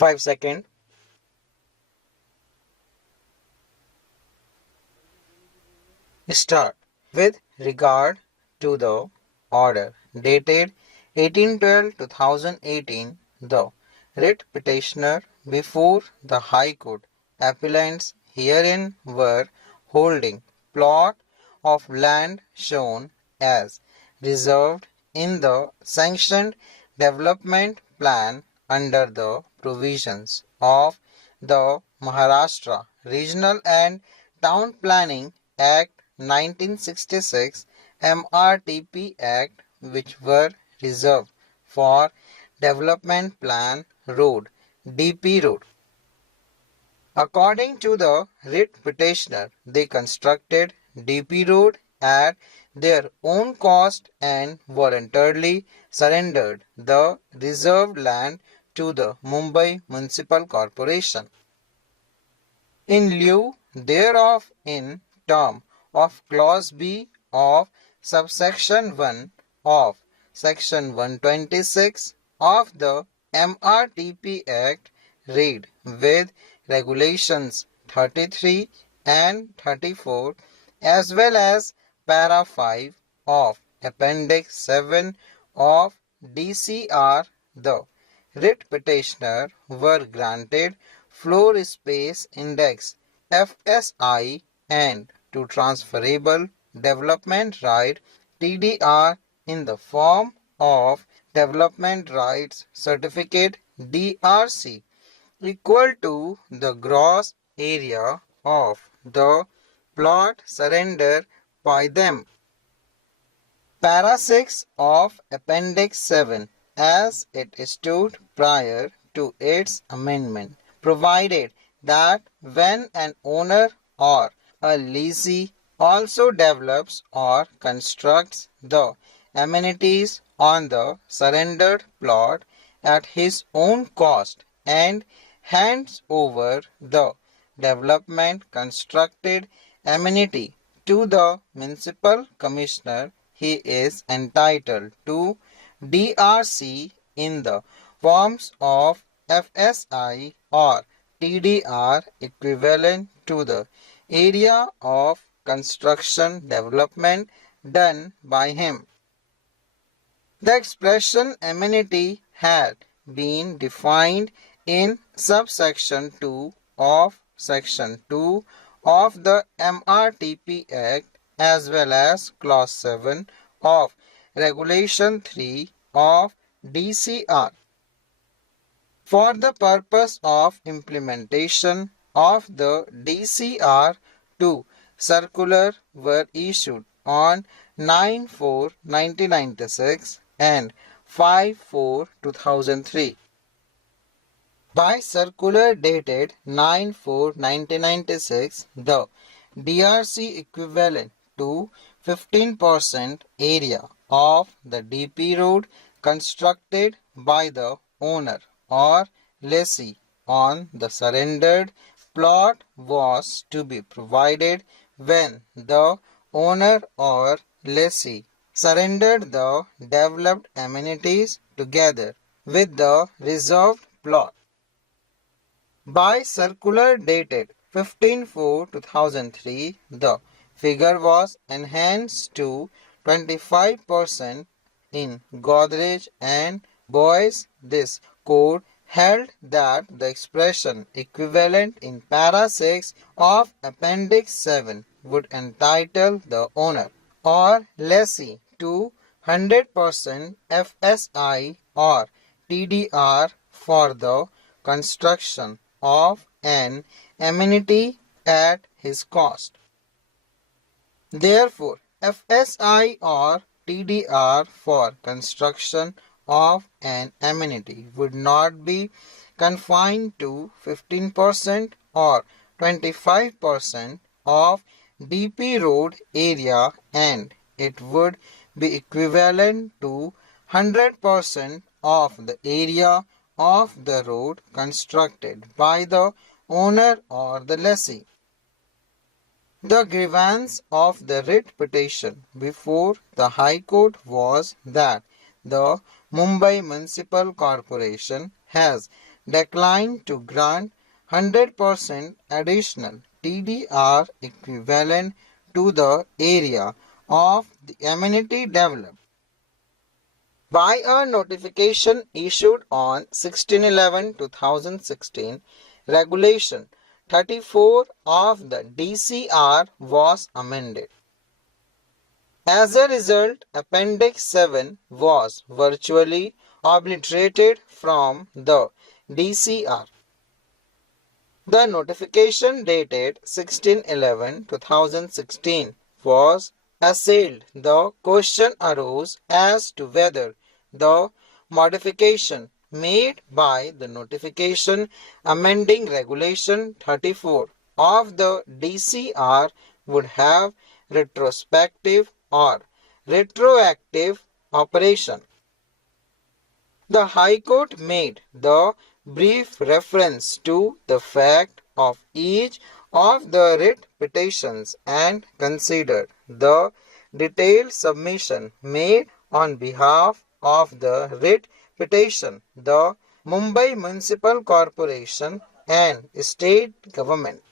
5 seconds. Start. With regard to the order dated 18/12/2018, the writ petitioner before the High Court appellants herein were holding plot of land shown as reserved in the sanctioned development plan under the provisions of the Maharashtra Regional and Town Planning Act 1966 MRTP Act, which were reserved for Development Plan Road DP Road. According to the writ petitioner, they constructed DP Road at their own cost and voluntarily surrendered the reserved land to the Mumbai Municipal Corporation. In lieu thereof, in term of clause B of subsection 1 of section 126 of the MRTP Act, read with regulations 33 and 34 as well as para 5 of appendix 7 of DCR, the writ petitioner were granted floor space index FSI and to transferable development right TDR in the form of development rights certificate DRC equal to the gross area of the plot surrendered by them. Para 6 of Appendix 7 as it stood prior to its amendment provided that when an owner or a lessee also develops or constructs the amenities on the surrendered plot at his own cost and hands over the development constructed amenity to the municipal commissioner, he is entitled to DRC in the forms of FSI or TDR equivalent to the area of construction development done by him. The expression amenity had been defined in subsection 2 of section 2 of the MRTP Act as well as clause 7 of regulation 3 of DCR. For the purpose of implementation of the DCR, 2 circular were issued on 9/4/1996 and 5/4/2003. By circular dated 9/4/1996, the DRC equivalent to 15% area of the DP road constructed by the owner or lessee on the surrendered plot was to be provided when the owner or lessee surrendered the developed amenities together with the reserved plot. By circular dated 15/4/2003, the figure was enhanced to 25% in Godrej and Boyce. This code held that the expression equivalent in para 6 of appendix 7 would entitle the owner or lessee to 100% FSI or TDR for the construction of an amenity at his cost. Therefore, FSI or TDR for construction of an amenity would not be confined to 15% or 25% of DP road area, and it would be equivalent to 100% of the area of the road constructed by the owner or the lessee. The grievance of the writ petition before the High Court was that the Mumbai Municipal Corporation has declined to grant 100% additional TDR equivalent to the area of the amenity developed. By a notification issued on 16/11/2016, Regulation 34 of the DCR was amended. As a result, Appendix 7 was virtually obliterated from the DCR. The notification dated 16/11/2016 was assailed. The question arose as to whether the modification made by the notification amending Regulation 34 of the DCR would have retrospective or retroactive operation. The High Court made the brief reference to the fact of each of the writ petitions and considered the detailed submission made on behalf of the writ petition, the Mumbai Municipal Corporation and state government.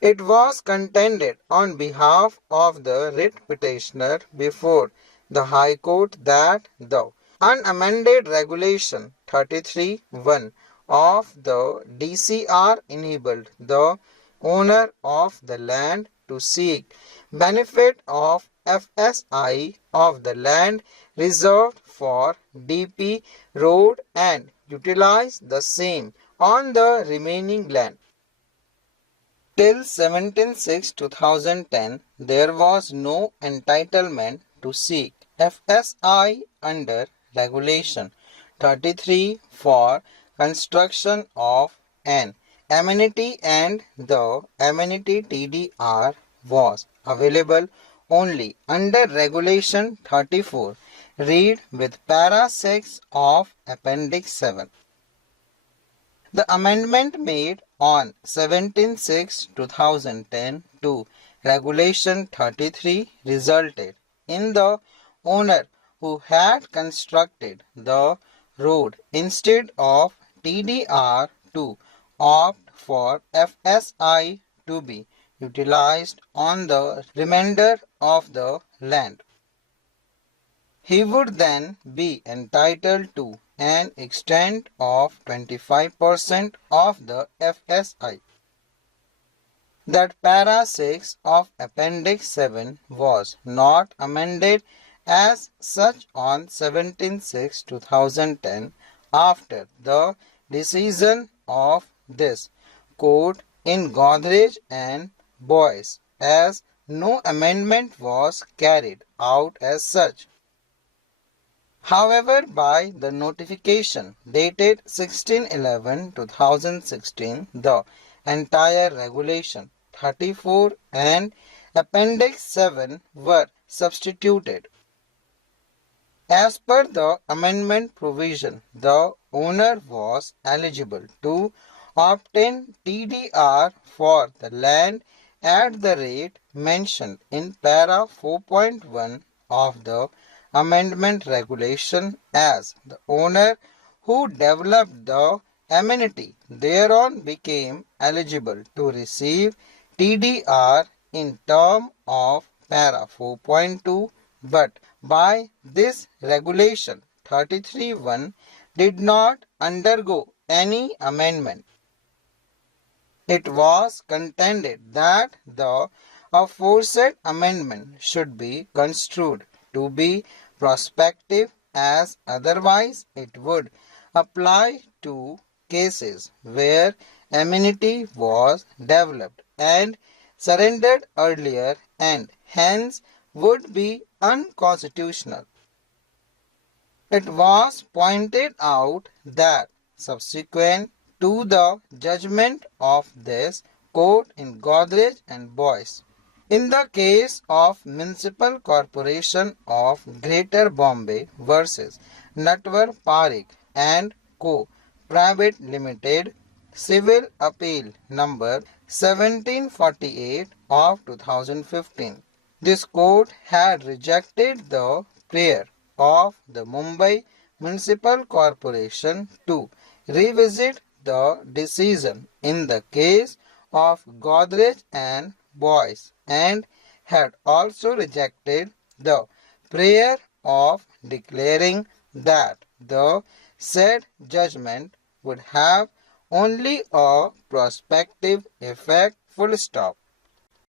It was contended on behalf of the writ petitioner before the High Court that the unamended Regulation 33(1) of the DCR enabled the owner of the land to seek benefit of FSI of the land reserved for DP road and utilize the same on the remaining land. Till 17/6/2010, there was no entitlement to seek FSI under Regulation 33 for construction of an amenity, and the amenity TDR was available only under Regulation 34. Read with Para 6 of Appendix 7. The amendment made on 17/6/2010 to Regulation 33 resulted in the owner who had constructed the road instead of TDR to opt for FSI to be utilized on the remainder of the land. He would then be entitled to an extent of 25% of the FSI. That Para 6 of Appendix 7 was not amended as such on 17/6/2010 after the decision of this court in Godrej and Boyce, as no amendment was carried out as such. However, by the notification dated 16/11/2016, the entire Regulation 34 and Appendix 7 were substituted. As per the amendment provision, the owner was eligible to obtain TDR for the land at the rate mentioned in Para 4.1 of the amendment regulation, as the owner who developed the amenity thereon became eligible to receive TDR in term of Para 4.2, but by this regulation 33(1) did not undergo any amendment. It was contended that the aforesaid amendment should be construed to be prospective, as otherwise it would apply to cases where amenity was developed and surrendered earlier, and hence would be unconstitutional. It was pointed out that subsequent to the judgment of this court in Godrej and Boyce, in the case of Municipal Corporation of Greater Bombay versus Natwar Parikh and Co. Private Limited, Civil Appeal number 1748 of 2015. This court had rejected the prayer of the Mumbai Municipal Corporation to revisit the decision in the case of Godrej and Boyce, and had also rejected the prayer of declaring that the said judgment would have only a prospective effect. Full stop.